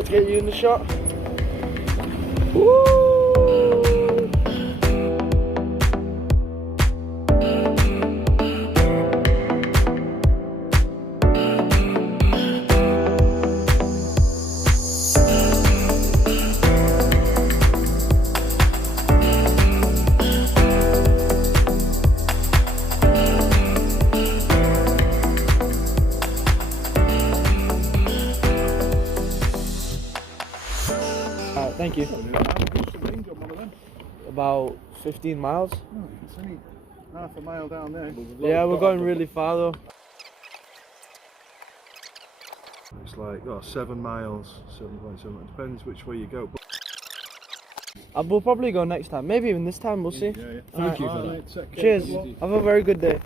Let's get you in the shot. Woo! Thank you. About 15 miles. Oh, it's only half a mile down there. Yeah, we're going really far though. It's like 7 miles, 7.7. It depends which way you go. We'll probably go next time. Maybe even this time. We'll see. Yeah. Thank you for that. Cheers. Have a very good day.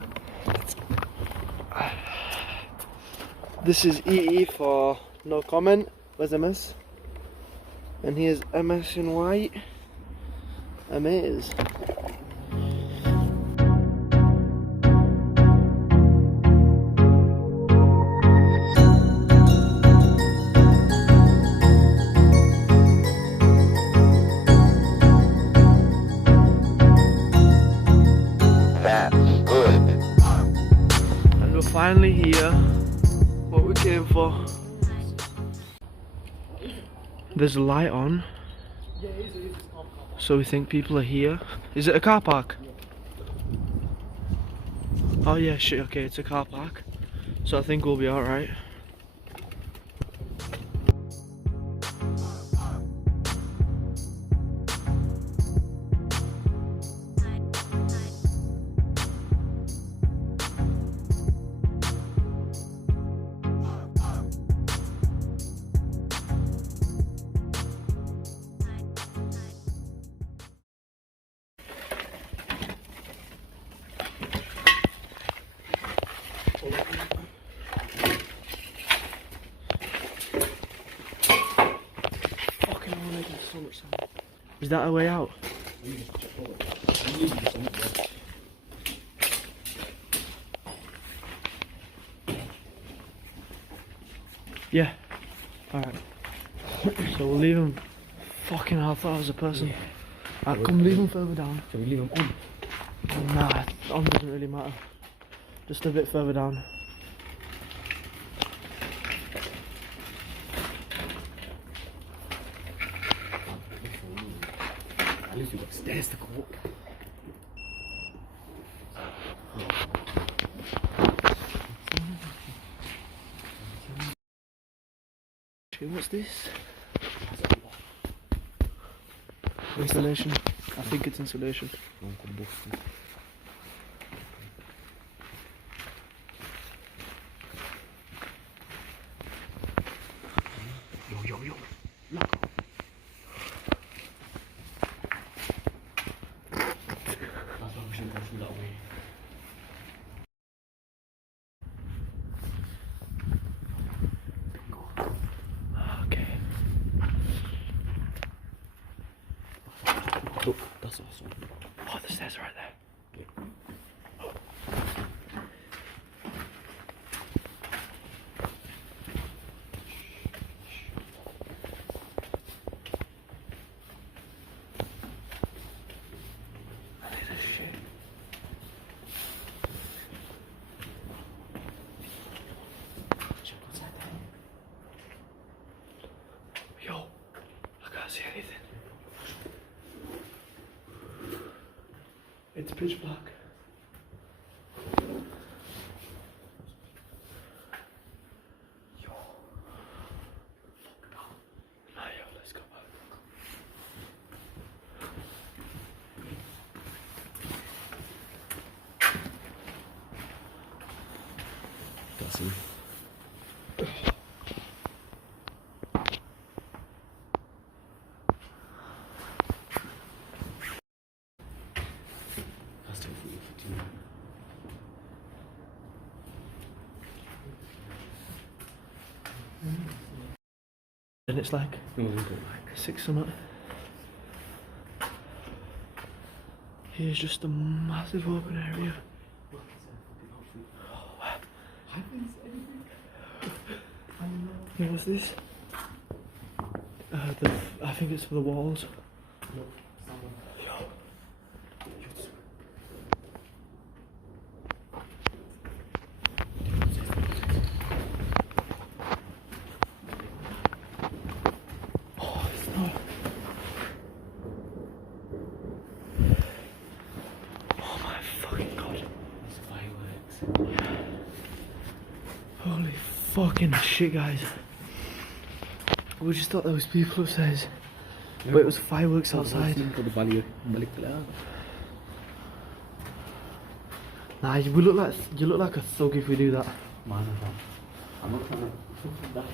This is EE for no comment. Where's MS? And here's MS in white. Amaze. That's good. And we're finally here. What we came for. There's a light on. So we think people are here. Is it a car park? Oh yeah, shit, okay, it's a car park. So I think we'll be alright. So much sound. Is that a way out? Yeah. Alright. So we'll leave him. Fucking hell, I thought I was a person. Alright, come leave him further down. Shall we leave him on? Nah, on doesn't really matter. Just a bit further down. At least we've got stairs to go up. What's this? Insulation. I think it's insulation. Yo. Look. That's why we shouldn't go through that way. Okay. Look, that's awesome. Oh, the stairs are right there. Yo, I can't see anything. It's pitch black. Yo. Fuck no. Nah, yo, let's go back. That's him. That's 10 feet, 15. And it's like No, we've got like 6 something. Here's just a massive open area. Yeah, what's this? I think it's for the walls. Oh, it's not. Oh my fucking god. It's fireworks. Holy fucking shit, guys. We just thought there was people upstairs. But it was fireworks outside. Nah, you look like a thug if we do that. I'm not trying to die.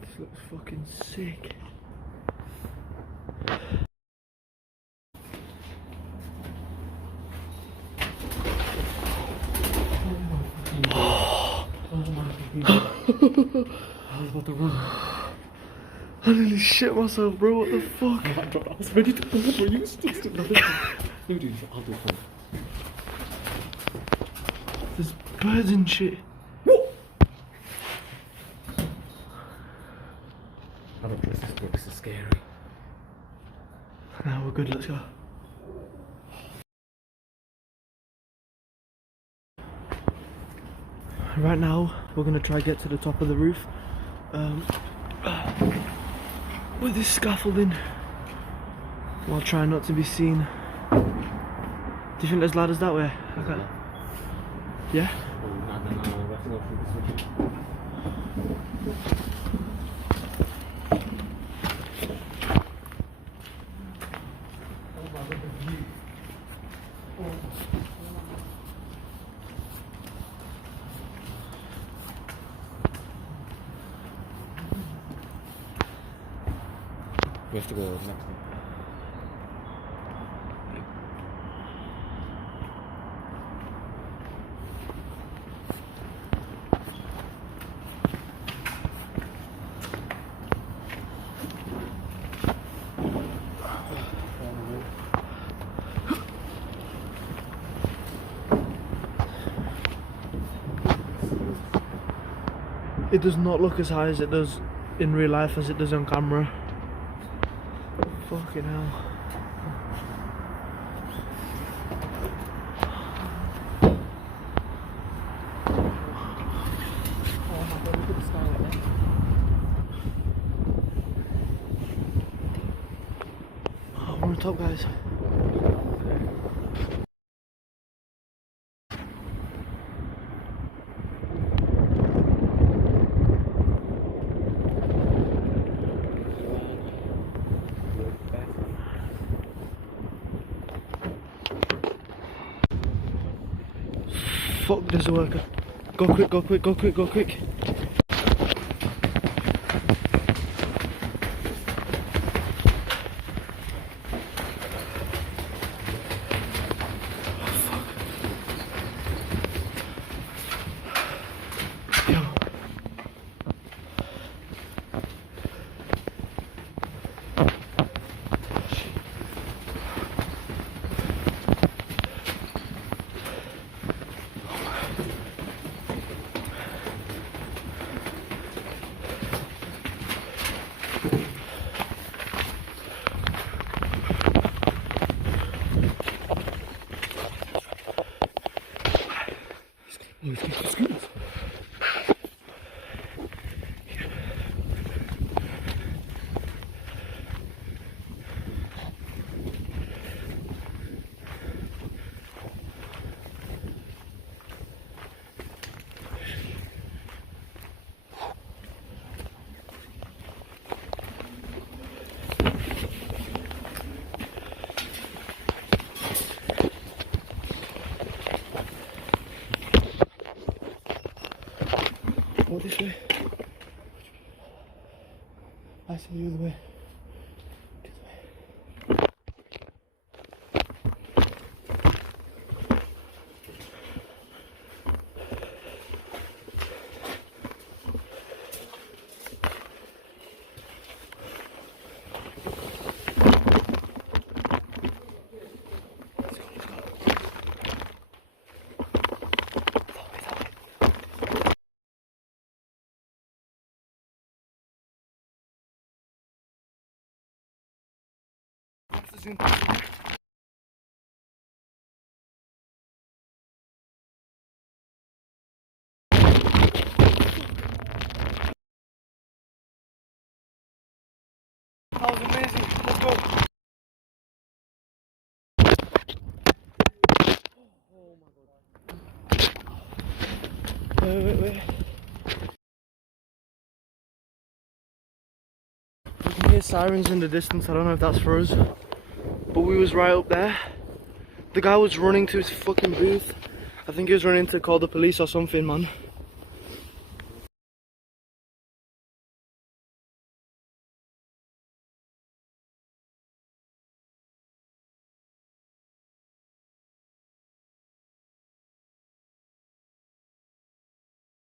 This looks fucking sick. I was about to run. I nearly shit myself, bro. What the fuck? I was ready to pull over you. Still nothing. Let me do this. I'll do it. There's birds and shit. I don't trust this book. This is scary. Now we're good. Let's go. Right now, we're gonna try get to the top of the roof with this scaffolding while trying not to be seen. Do you think there's ladders that way? Okay. Yeah? Oh, no. We have to go through this one. We have to go next one. It does not look as high as it does in real life as it does on camera. Fucking hell. Oh, we're on top, guys. Fuck, there's a worker. Go quick, go quick, go quick, go quick. Yo. I see you the way. That was amazing. Let's go. Oh my god. Wait. You can hear sirens in the distance. I don't know if that's for us, but we was right up there. The guy was running to his fucking booth. I think he was running to call the police or something, man.